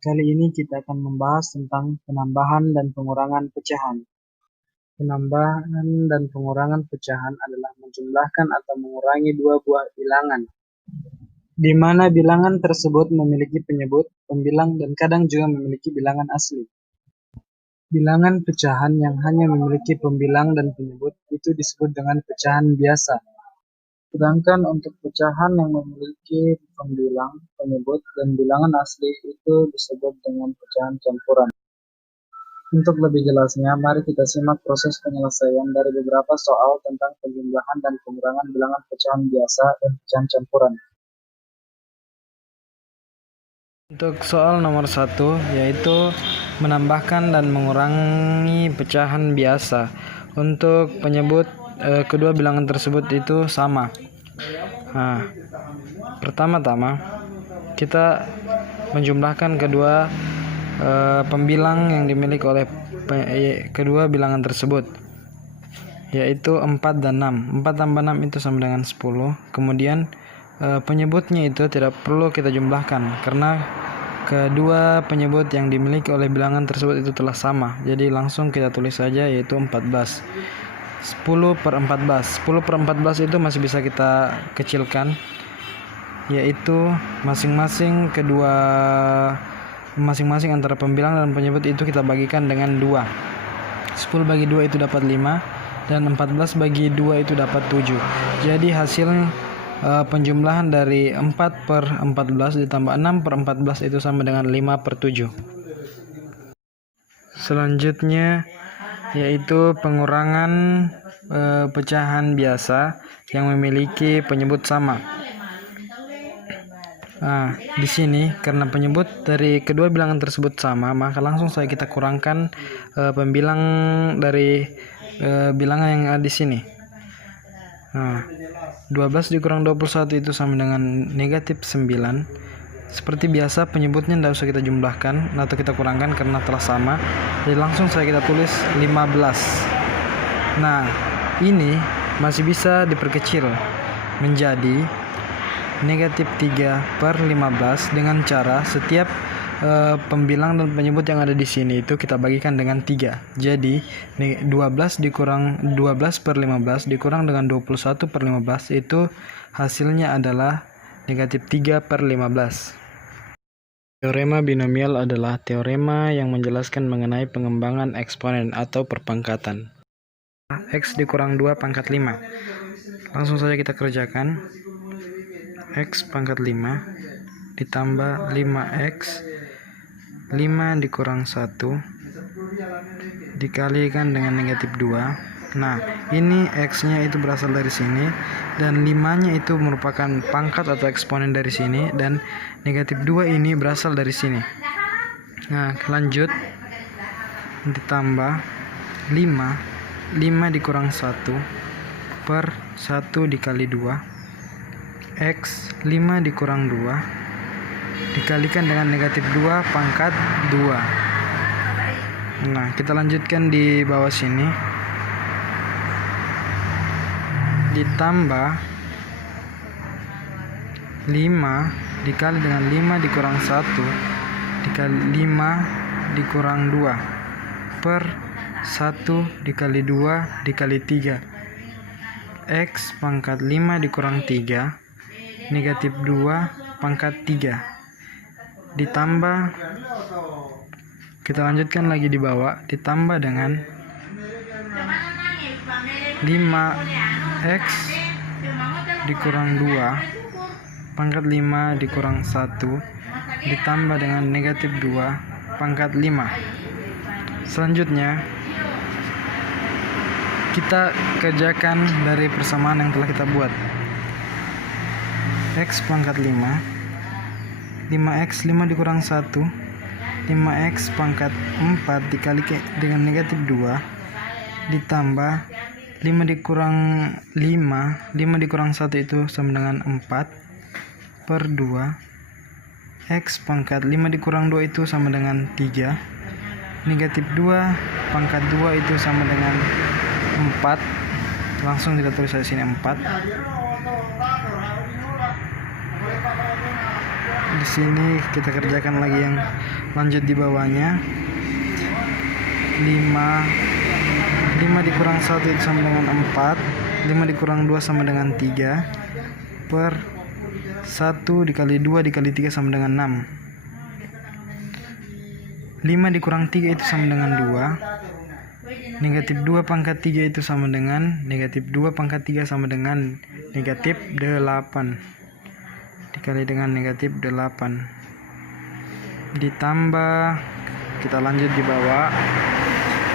Kali ini kita akan membahas tentang penambahan dan pengurangan pecahan. Penambahan dan pengurangan pecahan adalah menjumlahkan atau mengurangi dua buah bilangan, di mana bilangan tersebut memiliki penyebut, pembilang, dan kadang juga memiliki bilangan asli. Bilangan pecahan yang hanya memiliki pembilang dan penyebut itu disebut dengan pecahan biasa. Sedangkan untuk pecahan yang memiliki pembilang, penyebut, dan bilangan asli itu disebut dengan pecahan campuran. Untuk lebih jelasnya, mari kita simak proses penyelesaian dari beberapa soal tentang penjumlahan dan pengurangan bilangan pecahan biasa dan pecahan campuran. Untuk soal nomor 1, yaitu menambahkan dan mengurangi pecahan biasa. Untuk penyebut kedua bilangan tersebut itu sama. Nah, pertama-tama kita menjumlahkan kedua pembilang yang dimiliki oleh kedua bilangan tersebut, yaitu 4 dan 6. 4 tambah 6 itu sama dengan 10. Kemudian penyebutnya itu tidak perlu kita jumlahkan karena kedua penyebut yang dimiliki oleh bilangan tersebut itu telah sama. Jadi langsung kita tulis saja, yaitu 14. 10 per 14. 10 per 14 itu masih bisa kita kecilkan, yaitu masing-masing antara pembilang dan penyebut itu kita bagikan dengan 2. 10 bagi 2 itu dapat 5, dan 14 bagi 2 itu dapat 7. Jadi hasil penjumlahan dari 4 per 14 ditambah 6 per 14 itu sama dengan 5 per 7. Selanjutnya yaitu pengurangan pecahan biasa yang memiliki penyebut sama. Nah, di sini karena penyebut dari kedua bilangan tersebut sama, maka langsung saja kita kurangkan pembilang dari bilangan yang ada di sini. Nah, 12 dikurang 21 itu sama dengan negatif 9. Seperti biasa penyebutnya tidak usah kita jumlahkan atau kita kurangkan karena telah sama. Jadi langsung saya kita tulis 15. Nah, ini masih bisa diperkecil menjadi negatif 3 per 15 dengan cara setiap pembilang dan penyebut yang ada di sini itu kita bagikan dengan 3. Jadi 12 per 15 dikurang dengan 21 per 15 itu hasilnya adalah negatif 3 per 15. Teorema binomial adalah teorema yang menjelaskan mengenai pengembangan eksponen atau perpangkatan. X dikurang 2 pangkat 5. Langsung saja kita kerjakan. X pangkat 5 ditambah 5x 5 dikurang 1 dikalikan dengan negatif 2. Nah, ini x-nya itu berasal dari sini dan 5-nya itu merupakan pangkat atau eksponen dari sini, dan negatif 2 ini berasal dari sini. Nah, lanjut ditambah 5 dikurang 1 per 1 dikali 2 x 5 dikurang 2 dikalikan dengan negatif 2 pangkat 2. Nah, kita lanjutkan di bawah sini. Ditambah 5 dikali dengan 5 dikurang 1 dikali 5 dikurang 2 per 1 dikali 2 dikali 3 x pangkat 5 dikurang 3 negatif 2 pangkat 3 ditambah, kita lanjutkan lagi di bawah, ditambah dengan 5x dikurang 2 pangkat 5 dikurang 1 ditambah dengan negatif 2 pangkat 5. Selanjutnya kita kerjakan dari persamaan yang telah kita buat. X pangkat 5x 5 dikurang 1 5x pangkat 4 dikali dengan negatif 2 ditambah 5 dikurang 5 dikurang 1 itu sama dengan 4 per 2 x pangkat 5 dikurang 2 itu sama dengan 3 negatif 2 pangkat 2 itu sama dengan 4. Langsung kita tulis di sini 4. Di sini kita kerjakan lagi yang lanjut di bawahnya. 5 dikurang 1 itu sama dengan 4. 5 dikurang 2 sama dengan 3. Per 1 dikali 2 dikali 3 sama dengan 6. 5 dikurang 3 itu sama dengan 2. Negatif 2 pangkat 3 itu sama dengan negatif 2 pangkat 3 sama dengan negatif 8. Dikali dengan negatif 8. Ditambah, kita lanjut di bawah.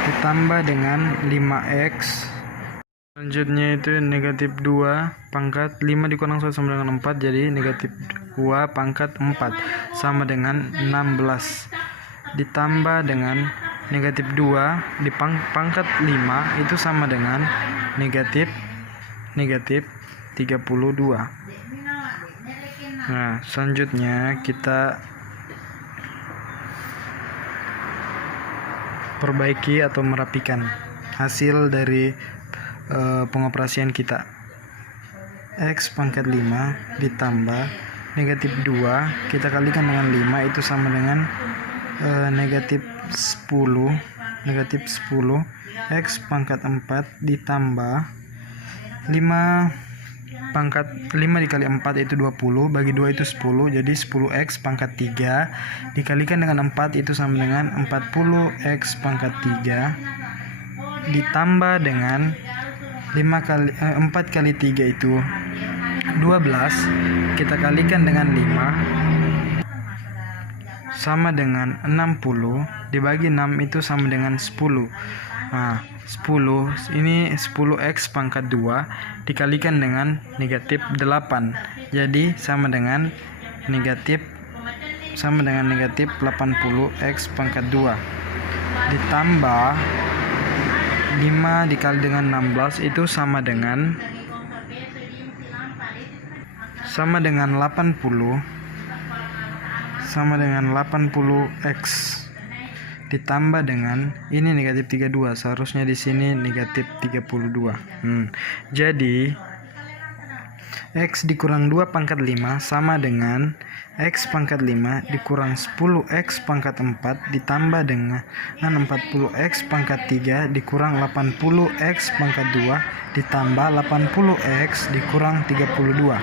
Ditambah dengan 5x. Selanjutnya itu negatif 2 pangkat 5 dikurang 1 sama dengan 4, jadi negatif 2 pangkat 4 sama dengan 16. Ditambah dengan negatif 2 di pangkat 5 itu sama dengan negatif 32. Nah, selanjutnya kita perbaiki atau merapikan hasil dari pengoperasian kita. X pangkat 5 ditambah negatif 2 kita kalikan dengan 5 itu sama dengan negatif 10. Negatif 10 X pangkat 4 ditambah 5 dikali 4 itu 20, bagi 2 itu 10, jadi 10x pangkat 3 dikalikan dengan 4 itu sama dengan 40x pangkat 3 ditambah dengan 4 kali 3 itu 12, kita kalikan dengan 5 sama dengan 60, dibagi 6 itu sama dengan 10. Nah, 10 ini 10x pangkat 2 dikalikan dengan negatif 8, jadi sama dengan negatif 80x pangkat 2 ditambah 5 dikali dengan 16 itu sama dengan 80x ditambah dengan ini negatif 32, seharusnya di sini negatif 32. Jadi x dikurang 2 pangkat 5 sama dengan x pangkat 5 dikurang 10x pangkat 4 ditambah dengan 40x pangkat 3 dikurang 80x pangkat 2 ditambah 80x dikurang 32.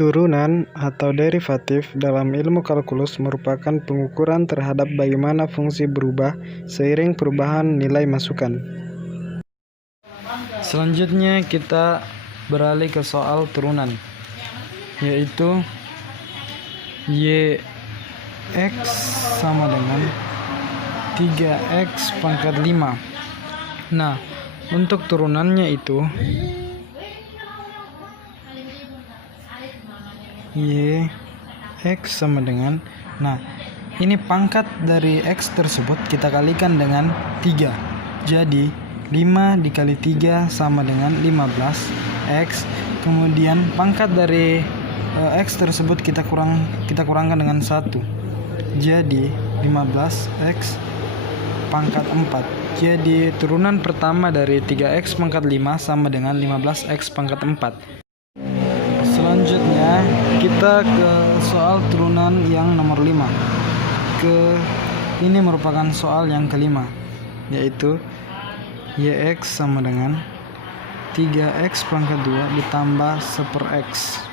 Turunan atau derivatif dalam ilmu kalkulus merupakan pengukuran terhadap bagaimana fungsi berubah seiring perubahan nilai masukan. Selanjutnya kita beralih ke soal turunan, yaitu y(x) sama dengan 3x pangkat 5. Nah, untuk turunannya itu y(x) sama dengan, nah ini pangkat dari x tersebut kita kalikan dengan 3, jadi 5 dikali 3 sama dengan 15x, kemudian pangkat dari x tersebut kita kurangkan dengan 1, jadi 15x pangkat 4. Jadi turunan pertama dari 3x pangkat 5 sama dengan 15x pangkat 4. Selanjutnya kita ke soal turunan yang nomor 5. Ini merupakan soal yang kelima, yaitu y(x) sama dengan 3x pangkat 2 ditambah 1/x.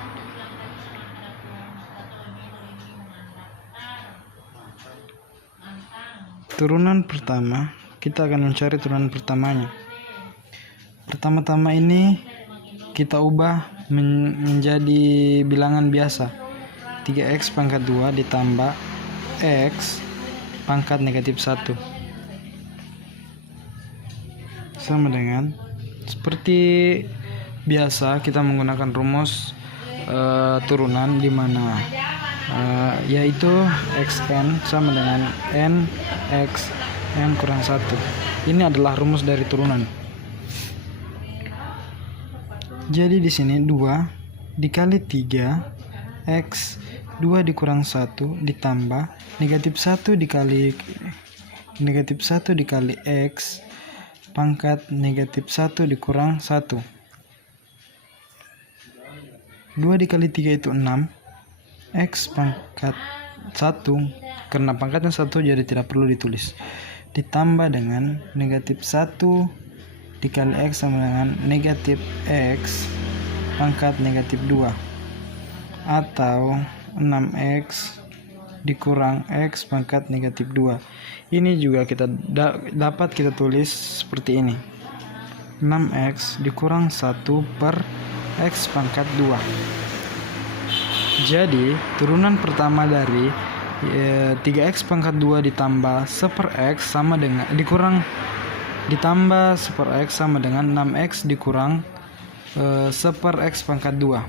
Turunan pertama, kita akan mencari turunan pertamanya. Pertama-tama ini kita ubah menjadi bilangan biasa. 3x pangkat 2 ditambah x pangkat negatif 1 sama dengan, seperti biasa kita menggunakan rumus turunan di mana yaitu xn sama dengan n x n kurang 1. Ini adalah rumus dari turunan. Jadi di sini 2 dikali 3 x 2 dikurang 1 ditambah negatif 1 dikali x pangkat negatif 1 dikurang 1. 2 dikali 3 itu 6. X pangkat 1, karena pangkatnya 1 jadi tidak perlu ditulis, ditambah dengan negatif 1 dikali X sama dengan negatif X pangkat negatif 2, atau 6X dikurang X pangkat negatif 2. Ini juga kita dapat kita tulis seperti ini, 6X dikurang 1 per X pangkat 2. Jadi turunan pertama dari 3X pangkat 2 ditambah 1 per X sama dengan ditambah 1 per X sama dengan 6X dikurang 1 per X pangkat 2.